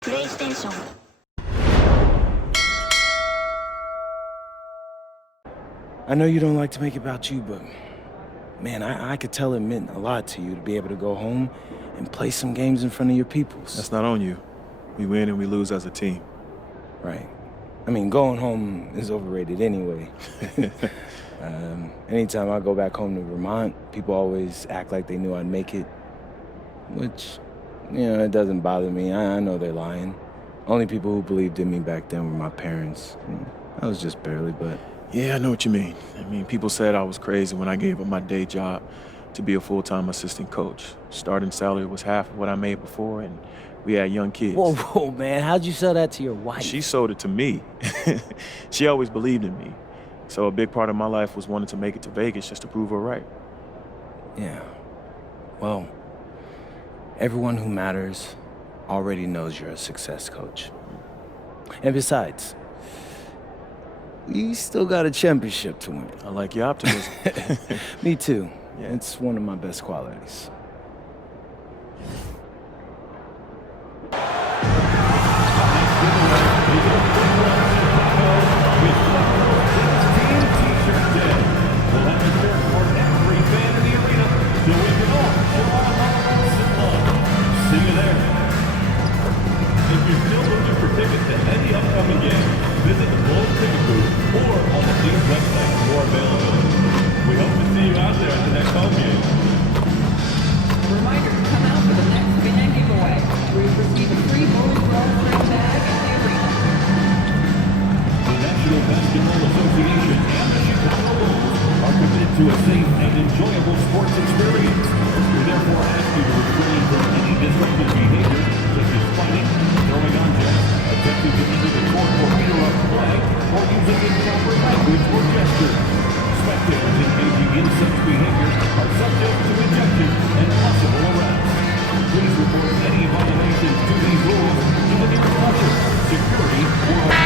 PlayStation. I know you don't like to make it about you, but man, I could tell it meant a lot to you to be able to go home and play some games in front of your peoples. That's not on you. We win and we lose as a team. Right. I mean, going home is overrated anyway. Anytime I go back home to Vermont, people always act like they knew I'd make it, which, you know, it doesn't bother me. I know they're lying. Only people who believed in me back then were my parents. I was just barely, but... Yeah, I know what you mean. I mean, people said I was crazy when I gave up my day job to be a full-time assistant coach. Starting salary was half of what I made before, and we had young kids. Whoa, man, how'd you sell that to your wife? She sold it to me. She always believed in me. So a big part of my life was wanting to make it to Vegas just to prove her right. Yeah. Well, everyone who matters already knows you're a success coach. And besides, you still got a championship to win. I like your optimism. Me too. Yeah, it's one of my best qualities. To a safe and enjoyable sports experience. We therefore ask you to refrain from any disruptive behavior, such as fighting, throwing objects, attempting to enter the court or interrupt play, or using improper language or gestures. Spectators engaging in such behavior are subject to ejection and possible arrest. Please report any violations to these rules to the nearest usher, security, or...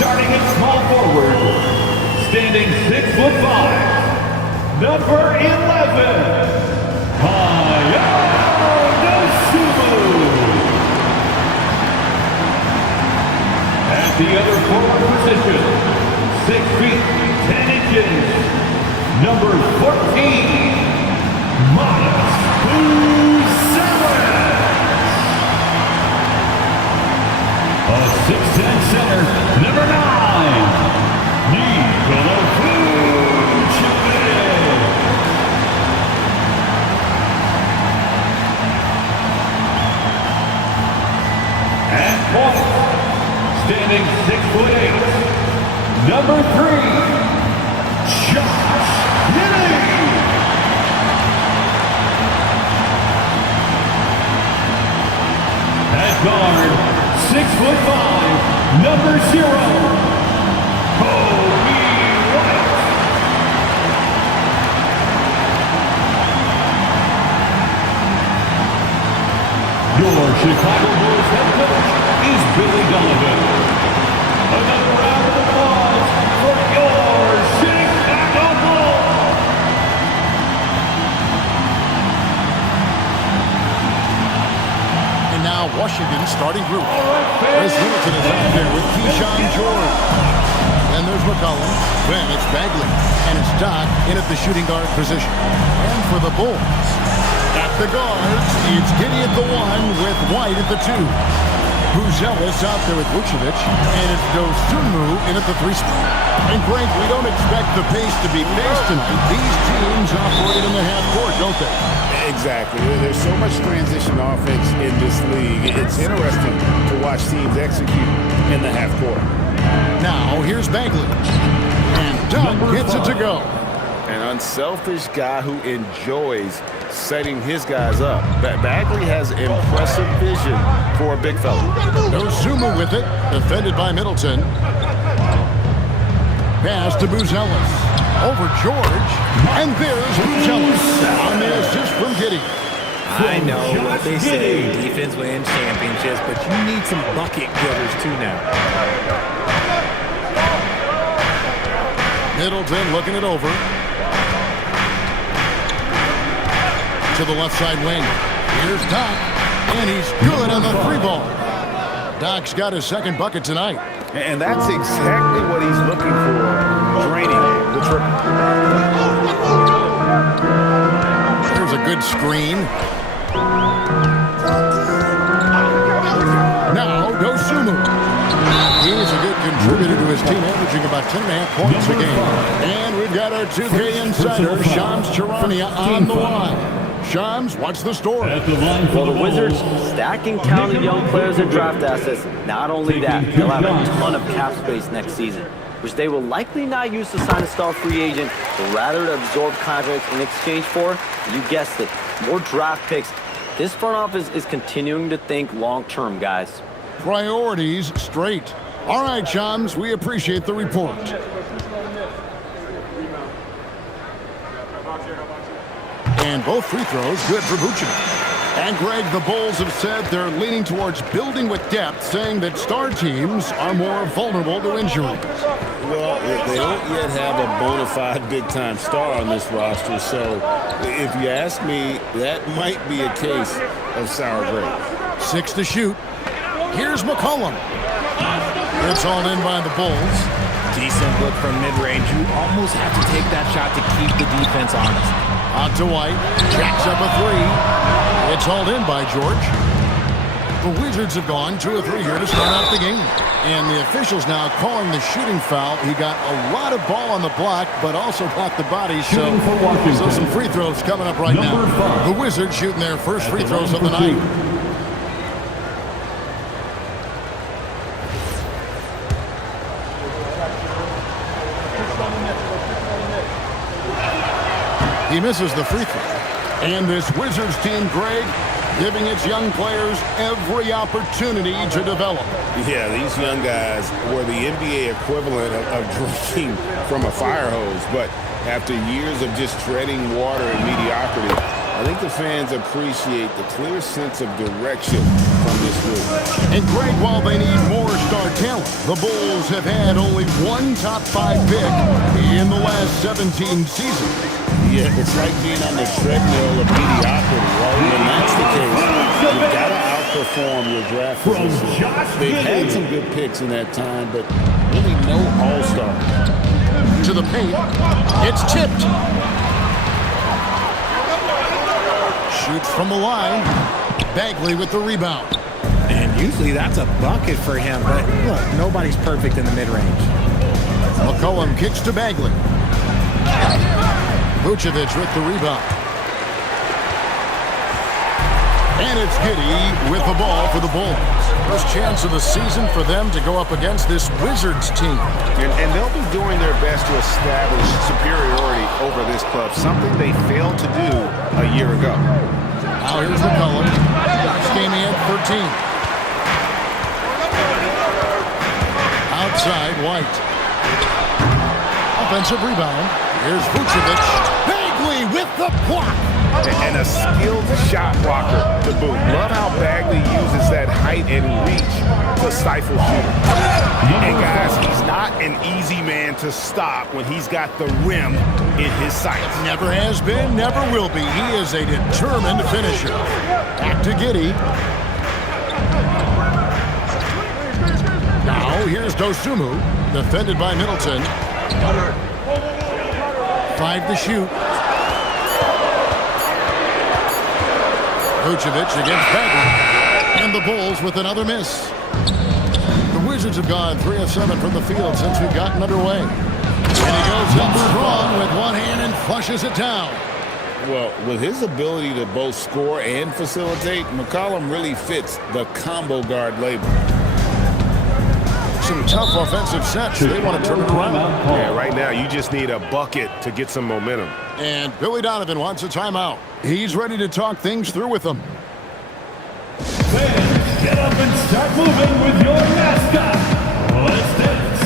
Starting at small forward, standing 6'5", number 11, At the other forward position, 6 feet 10 inches, number 14, a 6'10" center, number 9, At point, standing 6'8", number 3, Josh Giddy. At guard, 6'5", number 0, Kobe White. Your Chicago Bulls head coach is Billy Donovan. Another round of applause for your Chicago Bulls. And now Washington's starting group. Chris Middleton is out there with Keyshawn George. Then there's McCollum. Then it's Bagley. And it's Doc in at the shooting guard position. And for the Bulls, at the guards, it's Giddy at the 1 with White at the 2. Buzelis out there with Vucevic. And it's Dosunmu in at the 3 spot. And Greg, we don't expect the pace to be fast tonight. These teams operate in the half court, don't they? Exactly. There's so much transition offense in this league. It's interesting to watch teams execute in the half court. Now, here's Bagley. And Doug gets it to go. An unselfish guy who enjoys setting his guys up. Bagley has impressive vision for a big fella. Dosunmu with it, defended by Middleton. Pass to Buzelis. Over George. And there's Buzelis on the assist from Giddy. I know what they say, defense wins championships, but you need some bucket getters too now. Middleton looking it over. To the left side wing. Here's Doc, and he's good on the 3-ball. Doc's got his second bucket tonight. And that's exactly what he's looking for, draining the triple. Here's a good screen. Now, Dosumu. He's a good contributor to his team, averaging about 10.5 points a game. And we've got our 2K insider, Shams Charania, on the line. Shams, what's the story? Well, the Wizards stacking talented young players and draft assets. Not only that, they'll have a ton of cap space next season, which they will likely not use to sign a star free agent, but rather to absorb contracts in exchange for, you guessed it, more draft picks. This front office is continuing to think long-term, guys. Priorities straight. All right, Shams, we appreciate the report. And both free throws good for Vucevic. And Greg, the Bulls have said they're leaning towards building with depth, saying that star teams are more vulnerable to injury. Well, they don't yet have a bona fide big-time star on this roster, so if you ask me, that might be a case of sour grapes. 6 to shoot. Here's McCollum. It's all in by the Bulls. Decent look from mid-range. You almost have to take that shot to keep the defense honest. Out to White. Jacks up a 3. It's hauled in by George. The Wizards have gone 2 or 3 here to start out the game. And the officials now calling the shooting foul. He got a lot of ball on the block, but also got the body. So some free throws coming up right now. The Wizards shooting their first free throws of the night. He misses the free throw. And this Wizards team, Greg, giving its young players every opportunity to develop. Yeah, these young guys were the NBA equivalent of drinking from a fire hose. But after years of just treading water and mediocrity, I think the fans appreciate the clear sense of direction from this group. And Greg, while they need more star talent, the Bulls have had only one top 5 pick in the last 17 seasons. Yeah, it's like being on the treadmill of mediocrity, right? When that's the case, you've got to outperform your draft position. They've had some good picks in that time, but really no all-star. To the paint. It's tipped. Shoots from the line. Bagley with the rebound. And usually that's a bucket for him, but look, nobody's perfect in the mid-range. McCollum kicks to Bagley. Vucevic with the rebound. And it's Giddey with the ball for the Bulls. First chance of the season for them to go up against this Wizards team. And they'll be doing their best to establish superiority over this club, something they failed to do a year ago. Now here's McCollum. Skamey at 13. Outside, White. Offensive rebound. Here's Vucevic. Bagley with the block. And a skilled shot blocker to boot. Love how Bagley uses that height and reach to stifle shooting. And guys, he's not an easy man to stop when he's got the rim in his sights. Never has been, never will be. He is a determined finisher. Back to Giddey. Now here's Dosumu, defended by Middleton. 5 to shoot. Vucevic against Bagley. And the Bulls with another miss. The Wizards have gone 3 of 7 from the field since we've gotten underway. And he goes up strong with one hand and flushes it down. Well, with his ability to both score and facilitate, McCollum really fits the combo guard label. Some tough offensive sets. They want to turn it around. Yeah, right now you just need a bucket to get some momentum. And Billy Donovan wants a timeout. He's ready to talk things through with them. Fans, get up and start moving with your mascot. Let's dance.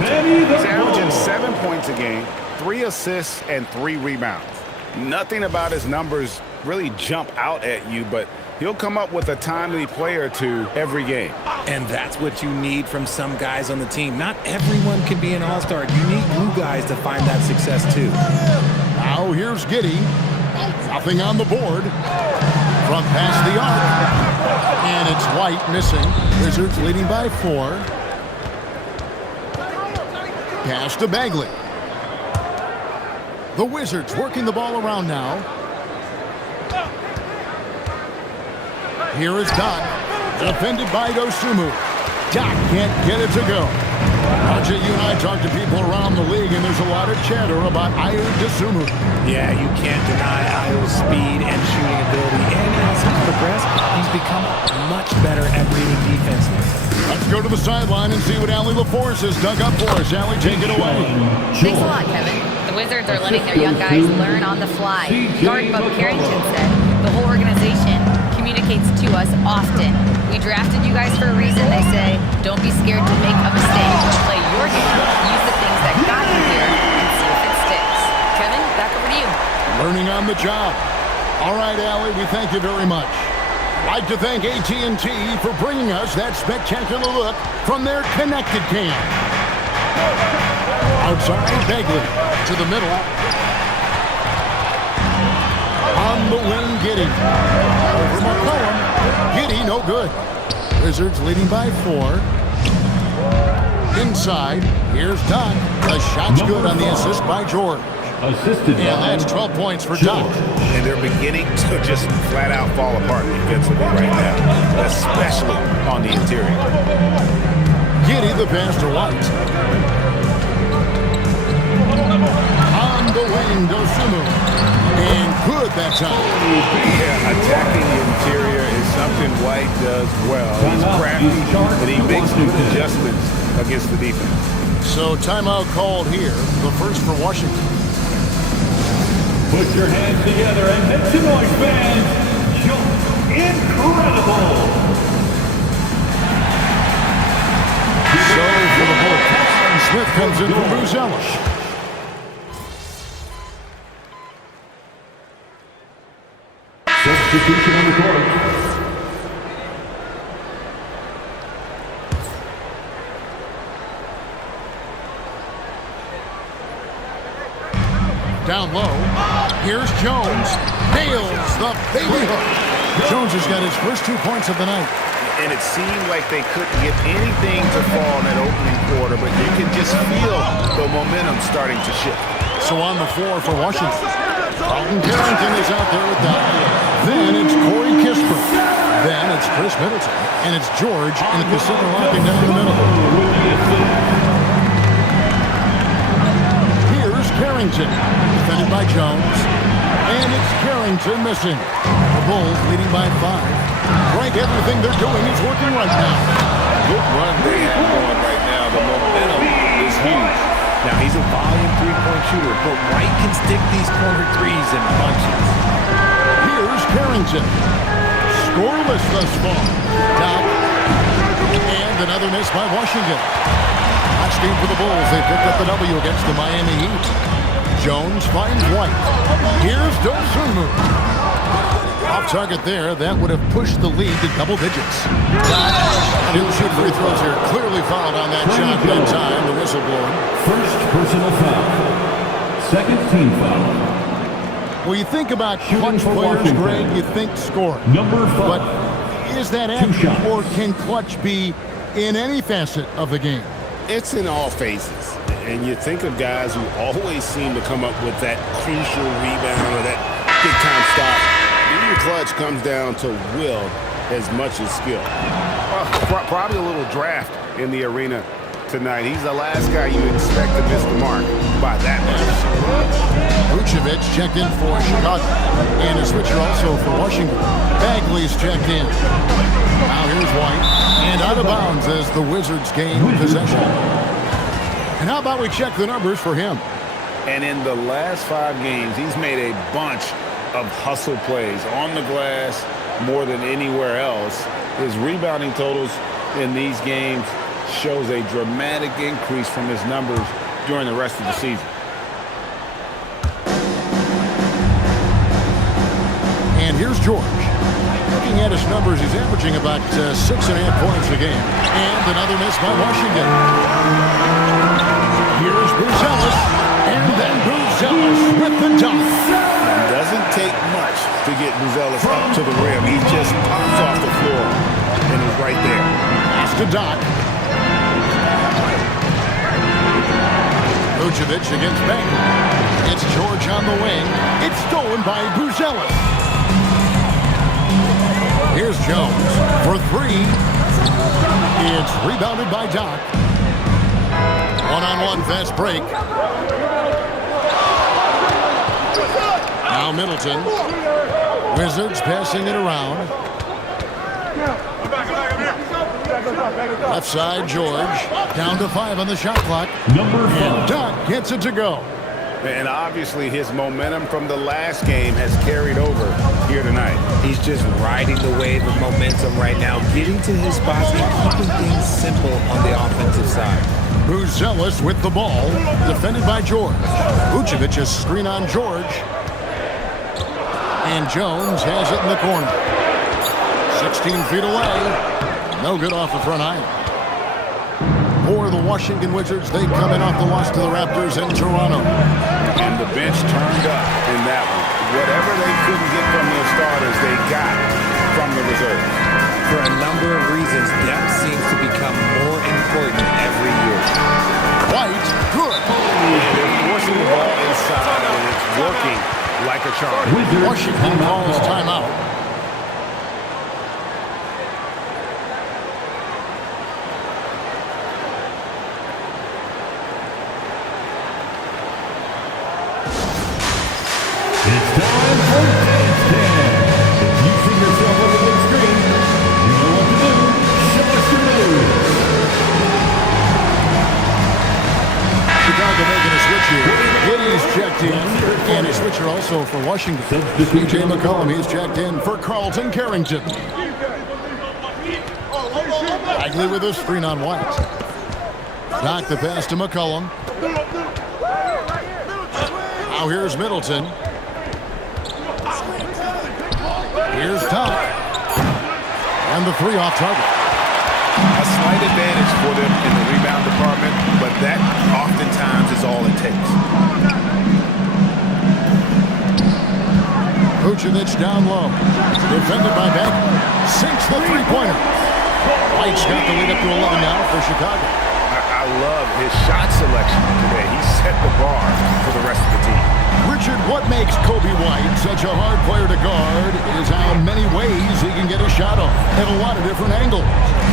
Middleton. He's averaging 7 points a game, 3 assists, and 3 rebounds. Nothing about his numbers really jump out at you, but he'll come up with a timely play or two every game. And that's what you need from some guys on the team. Not everyone can be an all-star. You need glue guys to find that success too. Now here's Giddey. Nothing on the board. Front past the arc. And it's White missing. Wizards leading by 4. Pass to Bagley. The Wizards working the ball around now. Here is Doc. Defended by Dosumu. Doc can't get it to go. Ajay, you and I talk to people around the league, and there's a lot of chatter about Ayo Dosumu. Yeah, you can't deny Ayo's speed and shooting ability. And as he's progressed, he's become much better at reading defense. Let's go to the sideline and see what Allie LaForce has dug up for us. Allie, take it away. Thanks a lot, Kevin. The Wizards are letting their young guys learn on the fly. Guard Bub Carrington said, the whole organization communicates to us often. We drafted you guys for a reason, they say. Don't be scared to make a mistake. Play your game. Use the things that got you here and see if it sticks. Kevin, back over to you. Learning on the job. All right, Allie, we thank you very much. I'd like to thank AT&T for bringing us that spectacular look from their connected cam. Outside, Bagley to the middle. On the wing, Giddey. Over McCollum. Giddey, no good. Wizards leading by 4. Inside, here's Doc. The shot's good on the assist by George. Assisted And that's 12 points for Doc. And they're beginning to just flat out fall apart defensively right now, especially on the interior. Giddey, the pass to White. On the wing, Dosumu. And good that time. Yeah, attacking the interior is something White does well. He's crafty, and he makes good adjustments against the defense. So timeout called here, the first for Washington. Put your hands together and make some noise, fans. Incredible. So for the Bulls, Smith comes in for Bruce Ellis. Substitution on the court. Down low. Here's Jones. Nails the baby hook. Jones has got his first 2 points of the night. And it seemed like they couldn't get anything to fall in that opening quarter, but you can just feel the momentum starting to shift. So on the floor for Washington. Carlton Carrington is out there with Doc. Then it's Corey Kispert. Then it's Chris Middleton. And it's George in the center locking down the middle. Here's Carrington. Defended by Jones. And it's Carrington missing. The Bulls leading by 5. Frank, everything they're doing is working right now. Good run they have going right now. The momentum is huge. Now, he's a volume three-point shooter, but White can stick these corner threes in bunches. Here's Carrington. Scoreless thus far. Doc. And another miss by Washington. Last game for the Bulls. They picked up the W against the Miami Heat. Jones finds White. Here's Dosumu. Off target there. That would have pushed the lead to double digits. Doc. He'll shoot free throws here. Clearly fouled on that shot that time. The whistle blowing. First personal foul. Second team foul. Well, you think about clutch players, Greg, you think scoring. Number 5. But is that accurate, or can clutch be in any facet of the game? It's in all phases. And you think of guys who always seem to come up with that crucial rebound or that big-time stop. Being clutch comes down to will as much as skill. Well, probably a little draft in the arena tonight. He's the last guy you expect to miss the mark by that much. Vucevic checked in for Chicago. And a switcher also for Washington. Bagley's checked in. Now here's White. And out of bounds as the Wizards gain possession. And how about we check the numbers for him? And in the last 5 games, he's made a bunch of hustle plays on the glass more than anywhere else. His rebounding totals in these games shows a dramatic increase from his numbers during the rest of the season. And here's George. Looking at his numbers, he's averaging about 6.5 points a game. And another miss by Washington. Here's Buzelis. And then Buzelis with the dunk. It doesn't take much to get Buzelis up to the rim. He just pops off the floor and is right there. Pass to Doc. Vucevic against Bagley. It's George on the wing. It's stolen by Buzelis. Here's Jones for three. It's rebounded by Doc. One-on-one fast break. Now Middleton. Wizards passing it around. Left side, George. Down to 5 on the shot clock. And Doc gets it to go. And obviously his momentum from the last game has carried over here tonight. He's just riding the wave of momentum right now, getting to his spots and keeping things simple on the offensive side. Buzelis with the ball, defended by George. Vucevic's screen on George. And Jones has it in the corner. 16 feet away. No good off the front iron. For the Washington Wizards, they come in off the loss to the Raptors in Toronto. And the bench turned up in that one. Whatever they couldn't get from their starters, they got from the reserves. For a number of reasons, depth seems to become more important every year. White, good. They're forcing the ball inside, and it's working like a charm. Washington calls timeout. It's time for Dance Dance. If you see yourself on the big screen, you know what to do. Show us your move. Chicago making a switch here. Giddy's checked in. And a switcher also for Washington. T.J. McCollum, he's checked in for Carlton Carrington. Bagley with a screen on White. Doc the pass to McCollum. Now here's Middleton. Here's Doc. And the three off target. A slight advantage for them in the rebound department, but that oftentimes is all it takes. Vucevic down low. Defended by Bagley. Sinks the three-pointer. White's got the lead up to 11 now for Chicago. I love his shot selection today. He set the bar for the rest of the team. Richard, what makes Kobe White such a hard player to guard is how many ways he can get a shot off at a lot of different angles.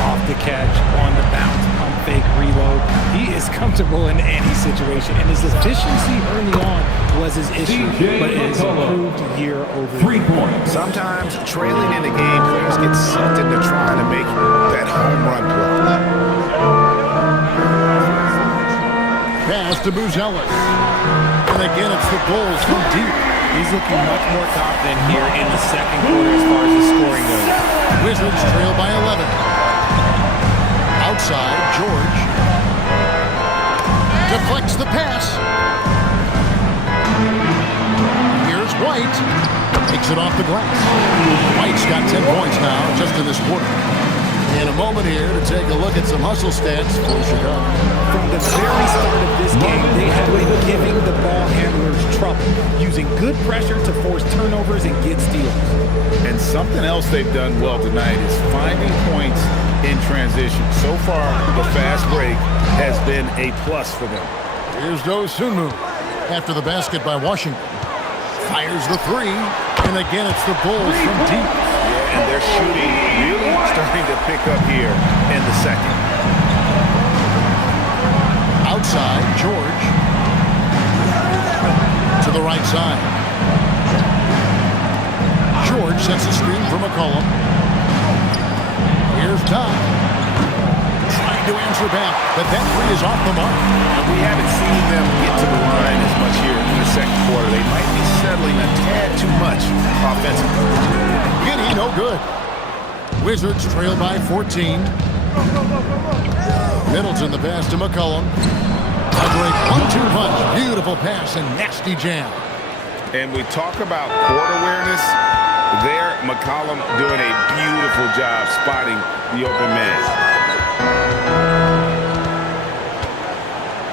Off the catch, on the bounce, pump fake, reload. He is comfortable in any situation, and his efficiency early on was his issue, but it has improved year over year. 3 points. Sometimes trailing in the game, players get sucked into trying to make that home run play. Pass to Buzelis. And again, it's the Bulls from deep. He's looking much more confident here in the second quarter as far as the scoring goes. Wizards trail by 11. Outside, George. Deflects the pass. Here's White. Takes it off the glass. White's got 10 points now just in this quarter. In a moment here to take a look at some hustle stats for Chicago. From the very start of this game, they have been giving the ball handlers trouble, using good pressure to force turnovers and get steals. And something else they've done well tonight is finding points in transition. So far, the fast break has been a plus for them. Here's Dosunmu after the basket by Washington. Fires the three, and again it's the Bulls from deep. Yeah, and their shooting really starting to pick up here in the second. Outside, George. To the right side. George sets a screen for McCollum. Here's Doc. Trying to answer back, but that three is off the mark. And we haven't seen them get to the line as much here in the second quarter. They might be settling a tad too much offensively. Giddy, no good. Wizards trail by 14. Middleton, the pass to McCollum. A great 1-2 punch. Beautiful pass and nasty jam. And we talk about court awareness. There, McCollum doing a beautiful job spotting the open man.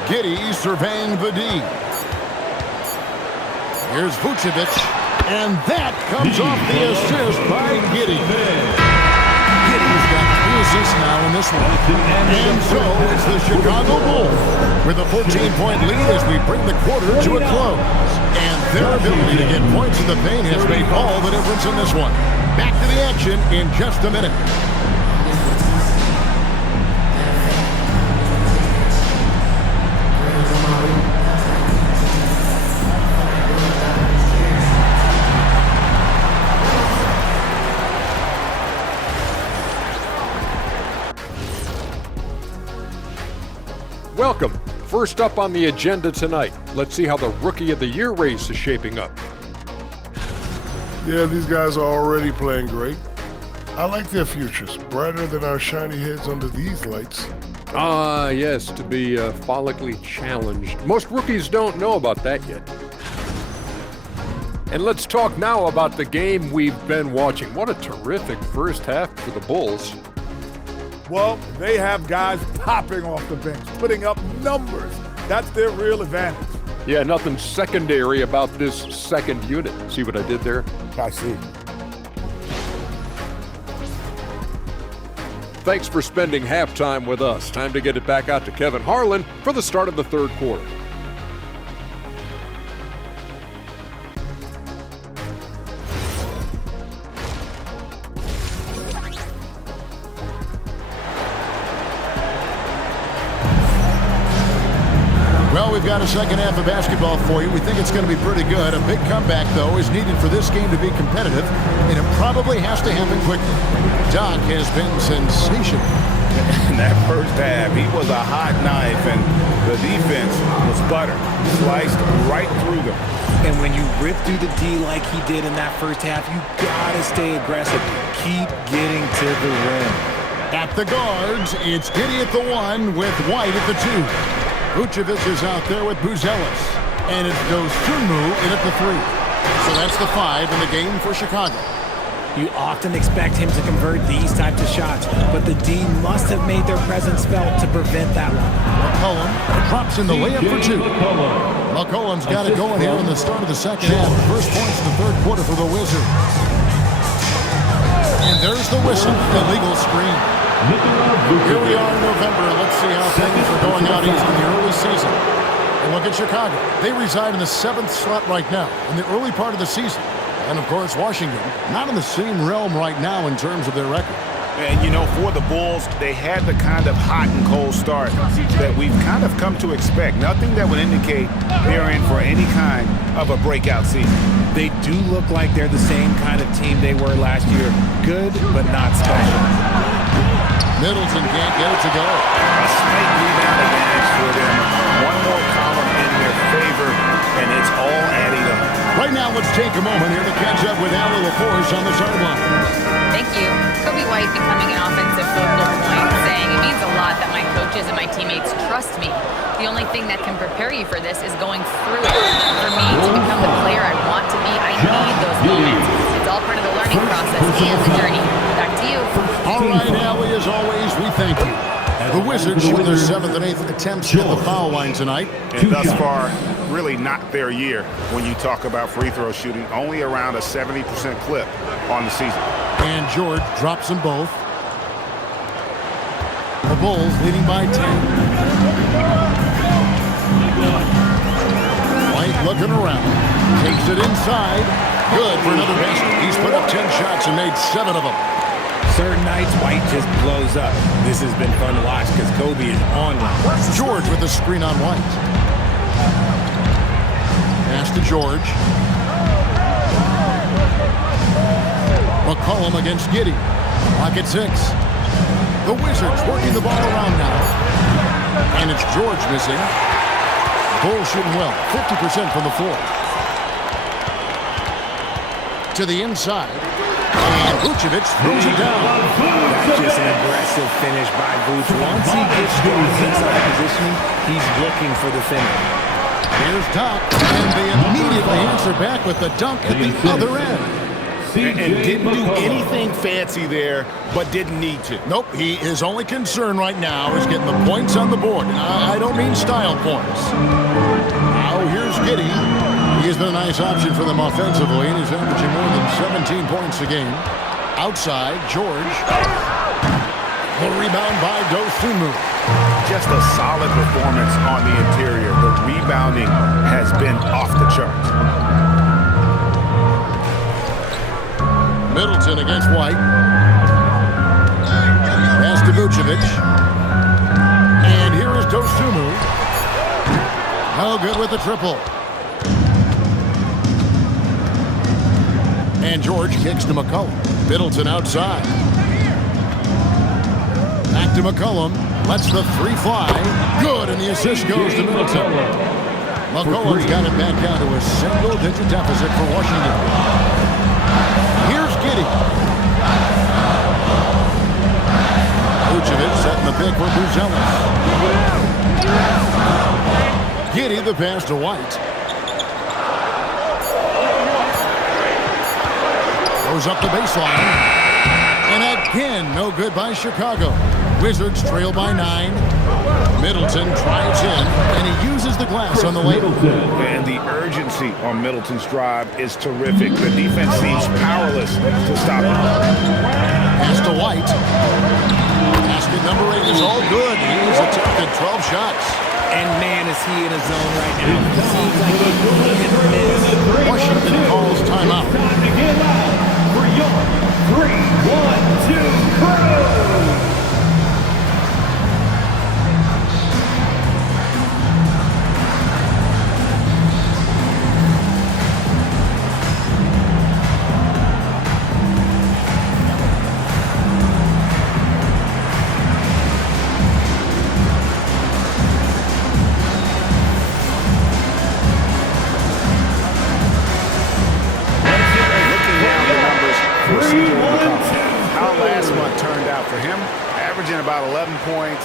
Giddey surveying the D. Here's Vucevic. And that comes off the assist by Giddey. Giddey's got 3 assists now in this one. And so it's the Chicago Bulls with a 14-point lead as we bring the quarter to a close. And their ability to get points in the paint has made all the difference in this one. Back to the action in just a minute. Welcome. First up on the agenda tonight, let's see how the Rookie of the Year race is shaping up. Yeah, these guys are already playing great. I like their futures, brighter than our shiny heads under these lights. Ah, yes, to be follically challenged. Most rookies don't know about that yet. And let's talk now about the game we've been watching. What a terrific first half for the Bulls. Well, they have guys popping off the bench, putting up numbers. That's their real advantage. Yeah, nothing secondary about this second unit. See what I did there? I see. Thanks for spending halftime with us. Time to get it back out to Kevin Harlan for the start of the third quarter. Well, we've got a second half of basketball for you. We think it's going to be pretty good. A big comeback, though, is needed for this game to be competitive, and it probably has to happen quickly. Doc has been sensational. In that first half, he was a hot knife, and the defense was butter, sliced right through them. And when you rip through the D like he did in that first half, you gotta stay aggressive. Keep getting to the rim. At the guards, it's Giddey at the 1 with White at the 2. Vucevic is out there with Buzelis. And it's Dosunmu in at the 3. So that's the 5 in the game for Chicago. You often expect him to convert these types of shots, but the D must have made their presence felt to prevent that one. McCollum drops in the layup for 2. McCollum's got it going here in the start of the second half. First points in the third quarter for the Wizards. And there's the whistle, the legal screen. Here we are in November. Let's see how things are going out east in the early season. And look at Chicago. They reside in the 7th slot right now in the early part of the season. And, of course, Washington, not in the same realm right now in terms of their record. And, you know, for the Bulls, they had the kind of hot and cold start that we've kind of come to expect. Nothing that would indicate they're in for any kind of a breakout season. They do look like they're the same kind of team they were last year. Good, but not special. Middleton can't get it to go. A slight rebound advantage for them. One more column in their favor, and it's all adding up. Right now, let's take a moment here to catch up with Allie LaForce on the sideline. Thank you. Kobe White becoming an offensive focal point, saying it means a lot that my coaches and my teammates trust me. The only thing that can prepare you for this is going through it. For me to become the player I want to be, I need those moments. It's all part of the learning process and the journey. Back to you. All right, Allie, as always, we thank you. The Wizards shoot their 7th and 8th attempts at the foul line tonight. And thus far, really not their year when you talk about free throw shooting. Only around a 70% clip on the season. And George drops them both. The Bulls leading by 10. White looking around. Takes it inside. Good for another basket. He's put up 10 shots and made 7 of them. Certain nights, White just blows up. This has been fun to watch because Kobe is on one. George with the screen on White. Pass to George. McCollum against Giddey. Clock at 6. The Wizards working the ball around now. And it's George missing. Bulls shooting well. 50% from the floor. To the inside. And Vucevic throws it down. That's just an aggressive finish by Vuce. Once he gets the inside positioning, he's looking for the finish. Here's Doc, and they immediately answer back with the dunk at the other end. And didn't do anything fancy there, but didn't need to. Nope, his only concern right now is getting the points on the board. And I don't mean style points. Now here's Giddey. He's been a nice option for them offensively, and he's averaging more than 17 points a game. Outside, George. The rebound by Dosunmu. Just a solid performance on the interior. The rebounding has been off the charts. Middleton against White. Pass to Vucevic. And here is Dosunmu. No good with the triple. And George kicks to McCollum. Middleton outside. Back to McCollum. Lets the three fly. Good, and the assist goes to Middleton. McCollum's got it back down to a single-digit deficit for Washington. Here's Giddey. Vucevic setting the pick for Buzelis. Giddey the pass to White. Goes up the baseline. And again, no good by Chicago. Wizards trail by 9. Middleton drives in, and he uses the glass on the way. And the urgency on Middleton's drive is terrific. The defense seems powerless to stop him. Pass to White. Basket number 8 is all good. He's attempted 12 shots. And man, is he in a zone right now. Seems like he can't miss. Washington calls timeout. For your 3-1-2 crew. About 11 points,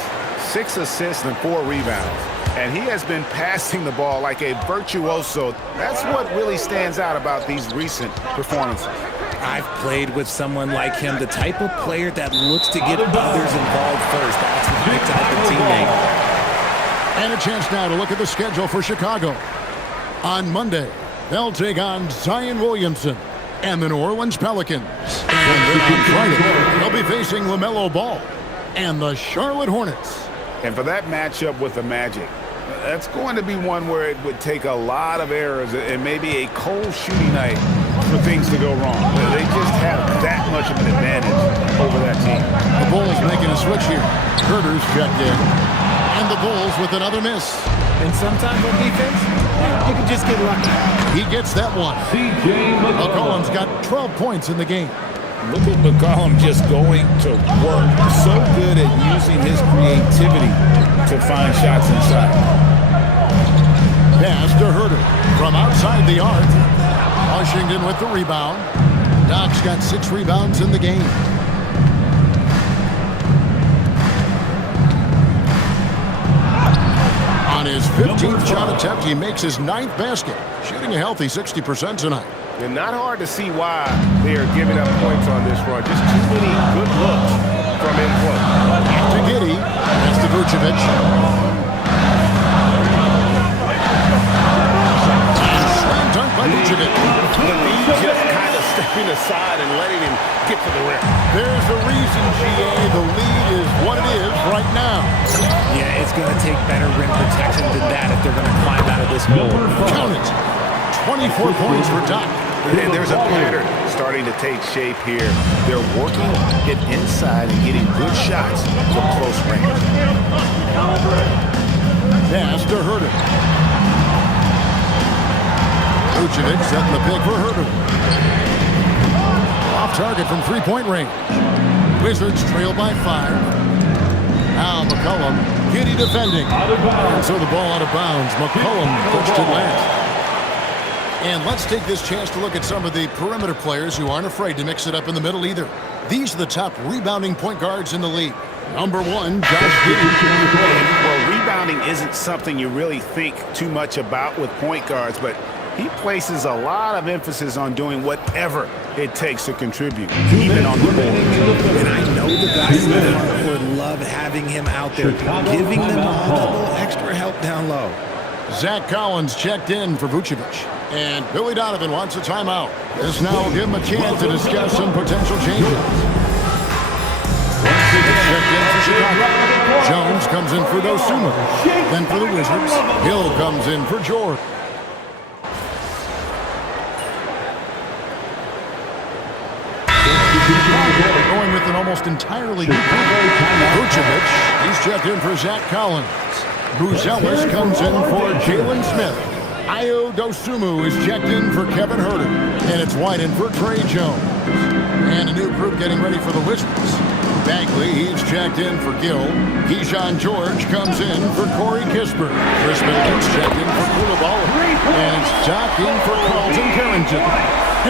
6 assists, and 4 rebounds. And he has been passing the ball like a virtuoso. That's what really stands out about these recent performances. I've played with someone like him, the type of player that looks to get others involved first. That's my type of teammate. And a chance now to look at the schedule for Chicago. On Monday, they'll take on Zion Williamson and the New Orleans Pelicans. And then on Friday, they'll be facing LaMelo Ball and the Charlotte Hornets. And for that matchup with the Magic, that's going to be one where it would take a lot of errors and maybe a cold shooting night for things to go wrong. They just have that much of an advantage over that team. The Bulls making a switch here. Herter's checked in. And the Bulls with another miss. And sometimes on defense, you can just get lucky. He gets that one. McCollum's got 12 points in the game. Look at McCollum just going to work. So good at using his creativity to find shots inside. Pass to Herter from outside the arc. Washington with the rebound. Doc's got 6 rebounds in the game. On his 15th shot attempt, he makes his 9th basket, shooting a healthy 60% tonight. And not hard to see why they are giving up points on this run. Just too many good looks from in play. To Giddey. That's to Vucevic. And slam dunk by Vucevic. Just kind of stepping aside and letting him get to the rim. There's a reason, GA. The lead is what it is right now. Yeah, it's going to take better rim protection than that if they're going to climb out of this hole. Count it. 24 points for Doc. And there's a pattern starting to take shape here. They're working it inside and getting good shots from close range. Pass to Herter. Vucevic setting the pick for Herter. Off target from three-point range. Wizards trail by 5. Now McCollum, Giddey defending. And so the ball out of bounds. McCollum touched it last. And let's take this chance to look at some of the perimeter players who aren't afraid to mix it up in the middle either. These are the top rebounding point guards in the league. Number 1, Josh Giddey. Well, rebounding isn't something you really think too much about with point guards, but he places a lot of emphasis on doing whatever it takes to contribute, even on the board. And I know the guys in the front court love having him out there, giving them a little extra help down low. Zach Collins checked in for Vucevic. And Billy Donovan wants a timeout. This now will give him a chance to discuss some potential changes. Checked in for Chicago. Jones comes in for Dosunmu. Then for the Wizards, Hill comes in for George. Going with an almost entirely new team. Vucevic, he's checked in for Zach Collins. Buzelis comes in for Jalen Smith. Ayo Dosunmu is checked in for Kevin Huerter. And it's White in for Trey Jones. And a new group getting ready for the Wizards. Bagley, he's checked in for Gill. Keyshawn George comes in for Corey Kispert. Chris Middleton's checked in for Koulibaly. And it's Doc in for Carlton Carrington.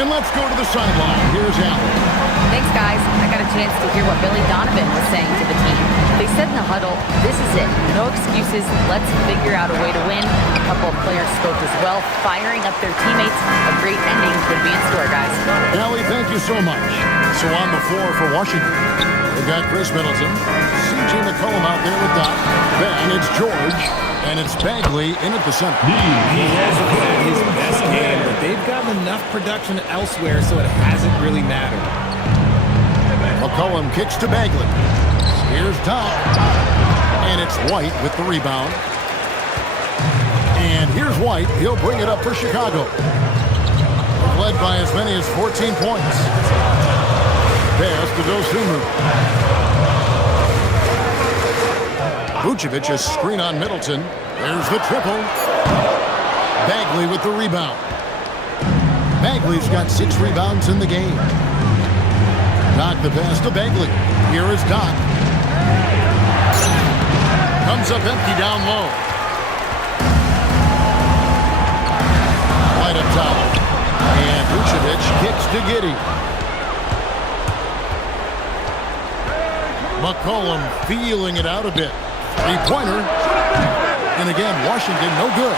And let's go to the sideline. Here's Allen. Thanks, guys. I got a chance to hear what Billy Donovan was saying to the team. They said in the huddle, this is it. No excuses. Let's figure out a way to win. A couple of players spoke as well, firing up their teammates. A great ending could be in store, guys. Allie, thank you so much. So on the floor for Washington, we've got Chris Middleton, C.J. McCollum out there with Doc. Then it's George, and it's Bagley in at the center. He hasn't had his best game, but they've gotten enough production elsewhere, so it hasn't really mattered. McCollum kicks to Bagley. Here's Doc. And it's White with the rebound. And here's White. He'll bring it up for Chicago. Led by as many as 14 points. Pass to Dosunmu. Vucevic, a screen on Middleton. There's the triple. Bagley with the rebound. Bagley's got 6 rebounds in the game. Doc the pass to Bagley. Here is Doc. Comes up empty down low. Right up top. And Vucevic kicks to Giddey. McCollum feeling it out a bit. 3-pointer. And again, Washington no good.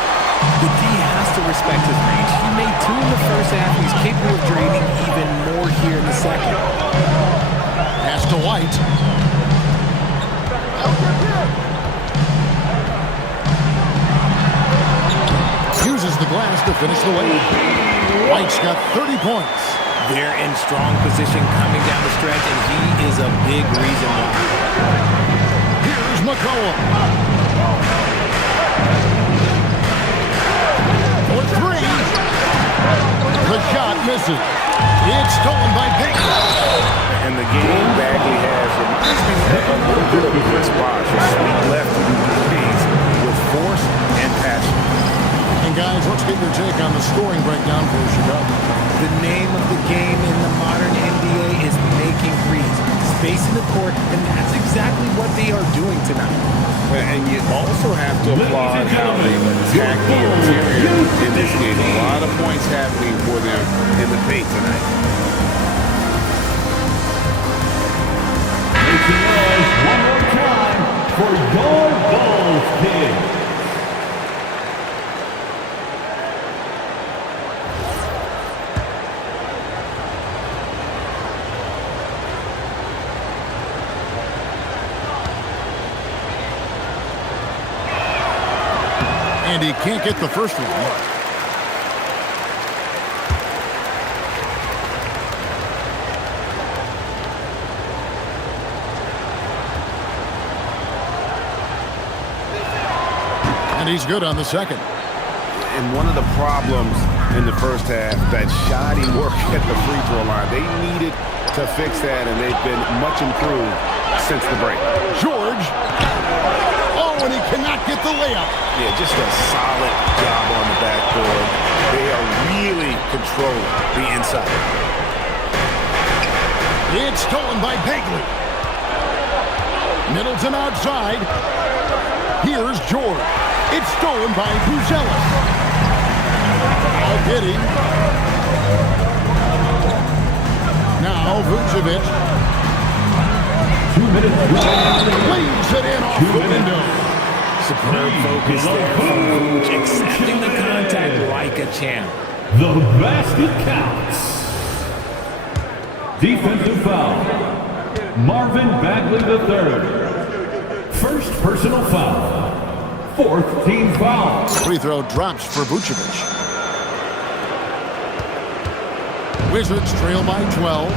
The D has to respect his range. He made 2 in the first half. He's capable of draining even more here in the second. Pass to White. Uses the glass to finish the way. White's got 30 points. They're in strong position coming down the stretch, and he is a big reason why. Here's McCollum. For 3. The shot misses. It's stolen by Bagley. And the game Bagley has reminds me a little bit of Chris Bosh, a sweet lefty who plays with force and passion. And guys, let's get your take on the scoring breakdown for Chicago. The name of the game in the modern NBA is making threes, spacing the court, and that's exactly what they are doing tonight. And you also have to applaud how they attack the interior in this game. A lot of points happening for them in the paint tonight. Making noise one more time for your Bulls, kids. And he can't get the first one. And he's good on the second. And one of the problems in the first half, that shoddy work at the free throw line. They needed to fix that, and they've been much improved since the break. George. And he cannot get the layup. Yeah, just a solid job on the backboard. They are really controlling the inside. It's stolen by Bagley. Middleton outside. Here's George. It's stolen by Buzelis. Now Giddy. Now Vucevic. 2 minutes. Leaves it in off the window. Superb focus there from Vooch, accepting the contact like a champ. The basket counts. Defensive foul. Marvin Bagley III. First personal foul. 4th team foul. Free throw drops for Vucevic. Wizards trail by 12.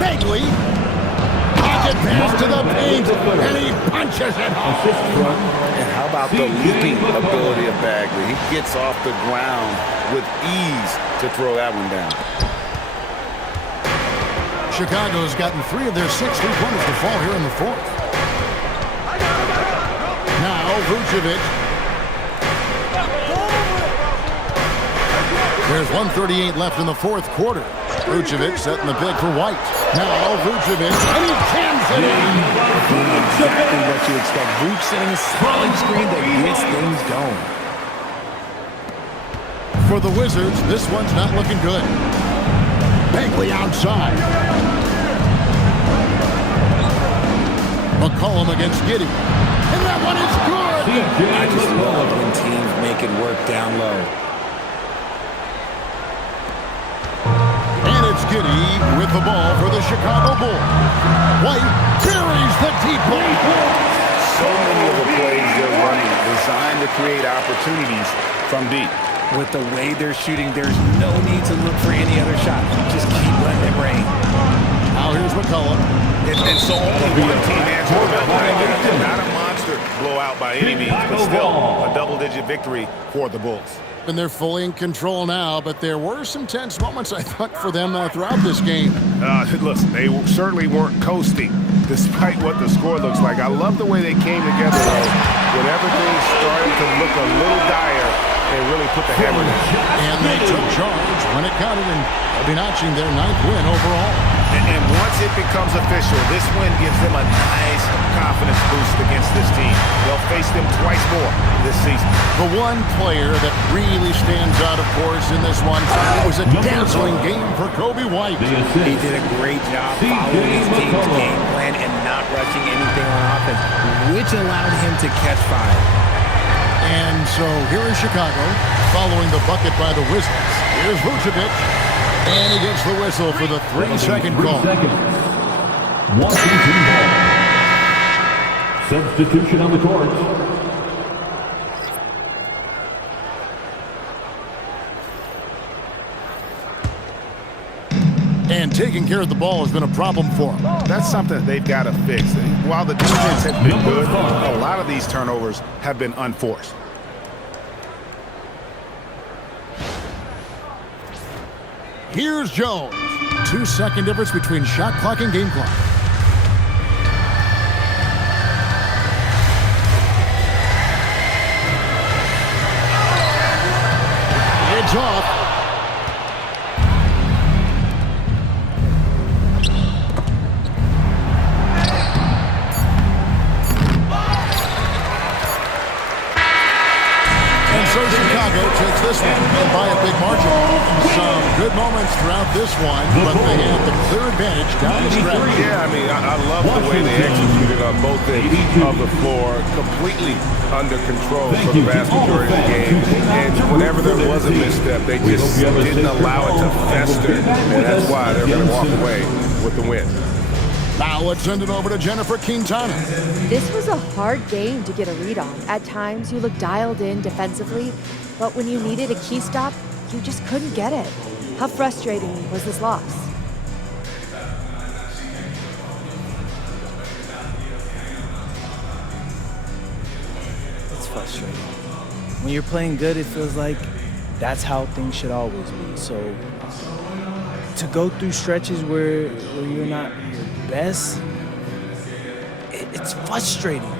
Bagley. Pocket pass to the paint, and he punches it home. And how about the leaping ability of Bagley? He gets off the ground with ease to throw that one down. Chicago's gotten 3 of their 6 3-pointers to fall here in the 4th. Now Vucevic. There's 1:38 left in the 4th quarter. Vucevic setting the pick for White. Now Vucevic, and he cans it in. Exactly what you expect. Vooch setting a solid screen that gets things going. For the Wizards, this one's not looking good. Bagley outside. McCollum against Giddy. And that one is good! I just love when teams make it work down low. And it's Giddy with the ball for the Chicago Bulls. White carries the deep ball. So many of the plays they're running designed to create opportunities from deep. With the way they're shooting, there's no need to look for any other shot. Just keep letting it rain. Now here's McCollum. And so only one team answers the bell. Not a monster blowout by any means, but still a double-digit victory for the Bulls. And they're fully in control now, but there were some tense moments, I thought, for them throughout this game. Listen, they certainly weren't coasting, despite what the score looks like. I love the way they came together, though. When everything started to look a little dire, they really put the hammer down. And they took charge when it counted, and they'll be notching their 9th win overall. And once it becomes official, this win gives them a nice confidence boost against this team. They'll face them twice more this season. The one player that really stands out, of course, in this one, it was a dazzling game for Kobe White. He did a great job following his team's game plan and not rushing anything on offense, which allowed him to catch fire. And so here is Chicago, following the bucket by the Wizards. Here's Vucevic, and he gets the whistle for the 3-second call. Washington ball. Substitution on the court. And taking care of the ball has been a problem for them. That's something they've got to fix. While the defense has been good, a lot of these turnovers have been unforced. Here's Jones. 2-second difference between shot clock and game clock. It's off. So Chicago takes this one and by a big margin. Some good moments throughout this one, but they had the clear advantage down the stretch. Yeah, I mean, I love the way they executed on both ends of the floor, completely under control for the vast majority of the game. And whenever there was a misstep, they just didn't allow it to fester, and that's why they're going to walk away with the win. Now let's send it over to Jennifer Quintana. This was a hard game to get a read on. At times, you looked dialed in defensively, but when you needed a key stop, you just couldn't get it. How frustrating was this loss? It's frustrating. When you're playing good, it feels like that's how things should always be. So to go through stretches where you're not your best, it's frustrating.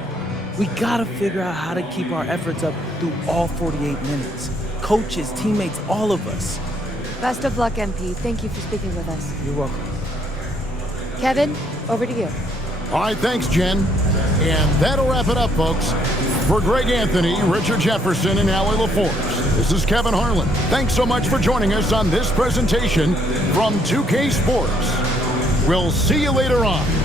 We gotta figure out how to keep our efforts up through all 48 minutes. Coaches, teammates, all of us. Best of luck, MP. Thank you for speaking with us. You're welcome. Kevin, over to you. All right, thanks, Jen. And that'll wrap it up, folks. For Greg Anthony, Richard Jefferson, and Allie LaForce, this is Kevin Harlan. Thanks so much for joining us on this presentation from 2K Sports. We'll see you later on.